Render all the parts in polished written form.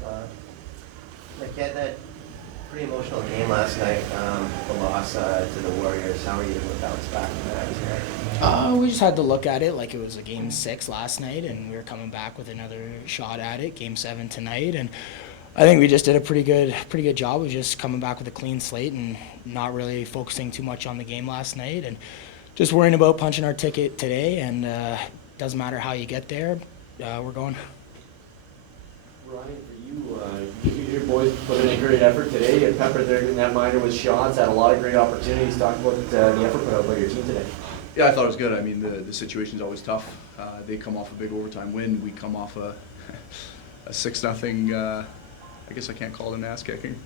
Jeff. Like, you had that pretty emotional game last night, the loss to the Warriors. How are you able to bounce back from that tonight? We just had to look at it like it was a game 6 last night, and we were coming back with another shot at it, game 7 tonight, and I think we just did a pretty good job of just coming back with a clean slate and not really focusing too much on the game last night, and just worrying about punching our ticket today. And doesn't matter how you get there, we're going. Ryan, for you, your boys put in a great effort today. You peppered their net minor with shots, had a lot of great opportunities. Talk about the effort put out by your team today. Yeah, I thought it was good. I mean, the situation's always tough. They come off a big overtime win. We come off a 6-0. I guess I can't call it an ass kicking.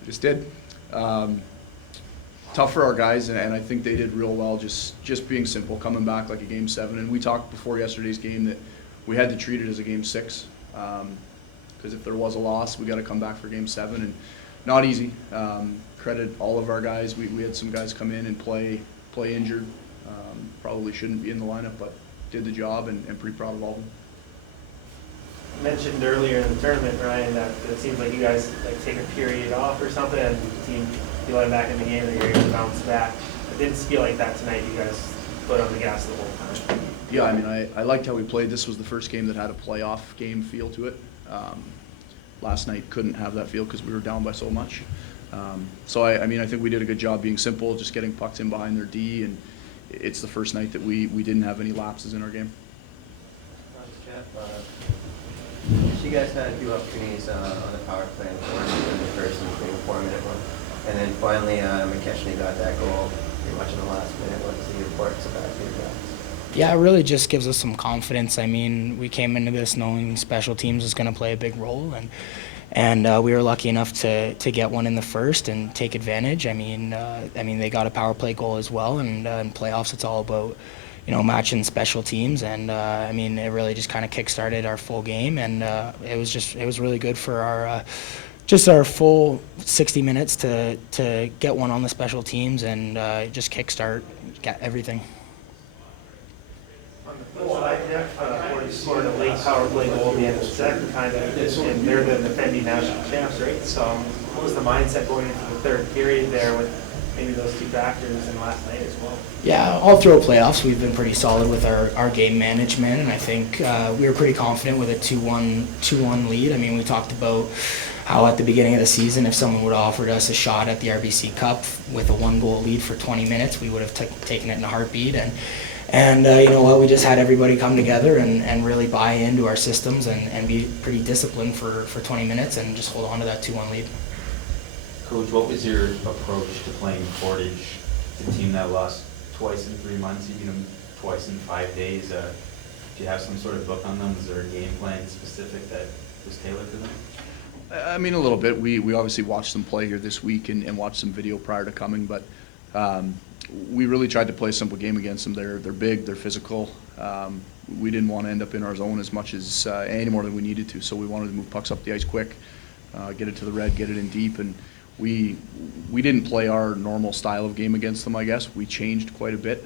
We just did. Tough for our guys, and I think they did real well. Just being simple, coming back like a game 7. And we talked before yesterday's game that we had to treat it as a game 6. Because if there was a loss, we got to come back for game 7, and not easy. Credit all of our guys. We had some guys come in and play injured. Probably shouldn't be in the lineup, but did the job, and pretty proud of all of them. You mentioned earlier in the tournament, Ryan, that it seems like you guys like take a period off or something, and the team, you let them back in the game, and you're able to bounce back. It didn't feel like that tonight. You guys put on the gas the whole time. Yeah, I mean, I liked how we played. This was the first game that had a playoff game feel to it. Last night couldn't have that feel because we were down by so much. So I mean, I think we did a good job being simple, just getting pucks in behind their D, and it's the first night that we didn't have any lapses in our game. Jeff, so you guys had a few opportunities on the power play in the first and 4-minute one, and then finally McKechnie got that goal pretty much in the last minute. What's the importance of that for you guys? Yeah, it really just gives us some confidence. I mean, we came into this knowing special teams was going to play a big role, and we were lucky enough to get one in the first and take advantage. I mean, they got a power play goal as well, and in playoffs, it's all about matching special teams. And I mean, it really just kind of kick-started our full game, and it was really good for our full 60 minutes to get one on the special teams and just kickstart everything. On the flip side, Jeff, where you scored a late power play goal at the end of the second, kind of, and they're the defending national champs, right? So what was the mindset going into the third period there with maybe those two factors and last night as well? Yeah, all through playoffs, we've been pretty solid with our game management, and I think we were pretty confident with a 2-1 lead. I mean, we talked about how at the beginning of the season, if someone would have offered us a shot at the RBC Cup with a 1-goal lead for 20 minutes, we would have taken it in a heartbeat. And you know what, we just had everybody come together and really buy into our systems and be pretty disciplined for 20 minutes and just hold on to that 2-1 lead. Coach, what was your approach to playing Portage, the team that lost twice in 3 months, even twice in 5 days? Do you have some sort of book on them? Is there a game plan specific that was tailored to them? I mean, a little bit. We obviously watched them play here this week and watched some video prior to coming, but we really tried to play a simple game against them. They're big, they're physical. We didn't want to end up in our zone as much as any more than we needed to, so we wanted to move pucks up the ice quick, get it to the red, get it in deep, and we didn't play our normal style of game against them, I guess. We changed quite a bit.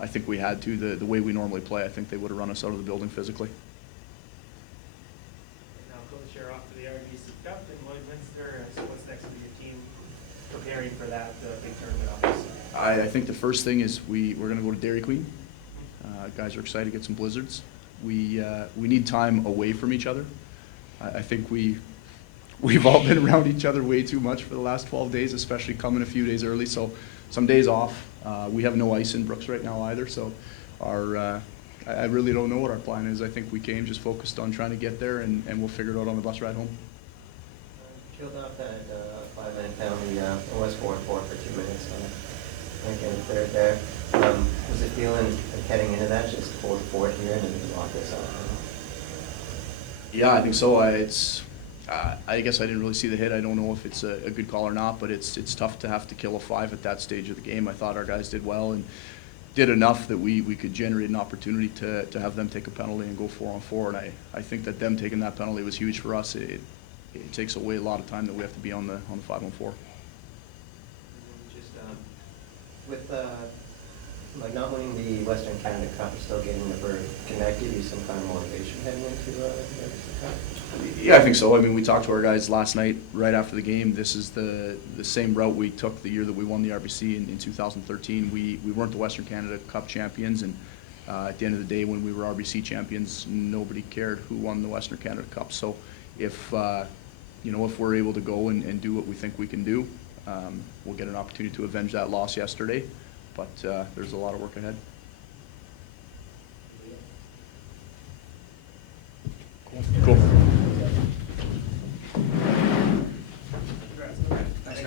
I think we had to. The way we normally play, I think they would have run us out of the building physically. Now, Coach, you're off to the RBC Cup in Lloydminster. So what's next for your team preparing for that big tournament, obviously? I think the first thing is we're going to go to Dairy Queen. Guys are excited to get some blizzards. We need time away from each other. I think we've all been around each other way too much for the last 12 days, especially coming a few days early. So some days off. We have no ice in Brooks right now either. So I really don't know what our plan is. I think we came just focused on trying to get there, and we'll figure it out on the bus ride home. Killed off that 5-minute penalty. It was 4-4 for 2 minutes. Again, third there. Was it feeling like heading into that just hold forward here and then lock this up? Yeah, I think so. I guess I didn't really see the hit. I don't know if it's a good call or not, but it's tough to have to kill a 5 at that stage of the game. I thought our guys did well and did enough that we could generate an opportunity to have them take a penalty and go 4-on-4. And I think that them taking that penalty was huge for us. It takes away a lot of time that we have to be on the 5-on-4. Just with Like not winning the Western Canada Cup or still getting the berth, can that give you some kind of motivation heading into the RBC Cup? Yeah, I think so. I mean, we talked to our guys last night, right after the game. This is the same route we took the year that we won the RBC in 2013. We weren't the Western Canada Cup champions, and at the end of the day, when we were RBC champions, nobody cared who won the Western Canada Cup. So if if we're able to go and do what we think we can do, we'll get an opportunity to avenge that loss yesterday. But there's a lot of work ahead. Cool.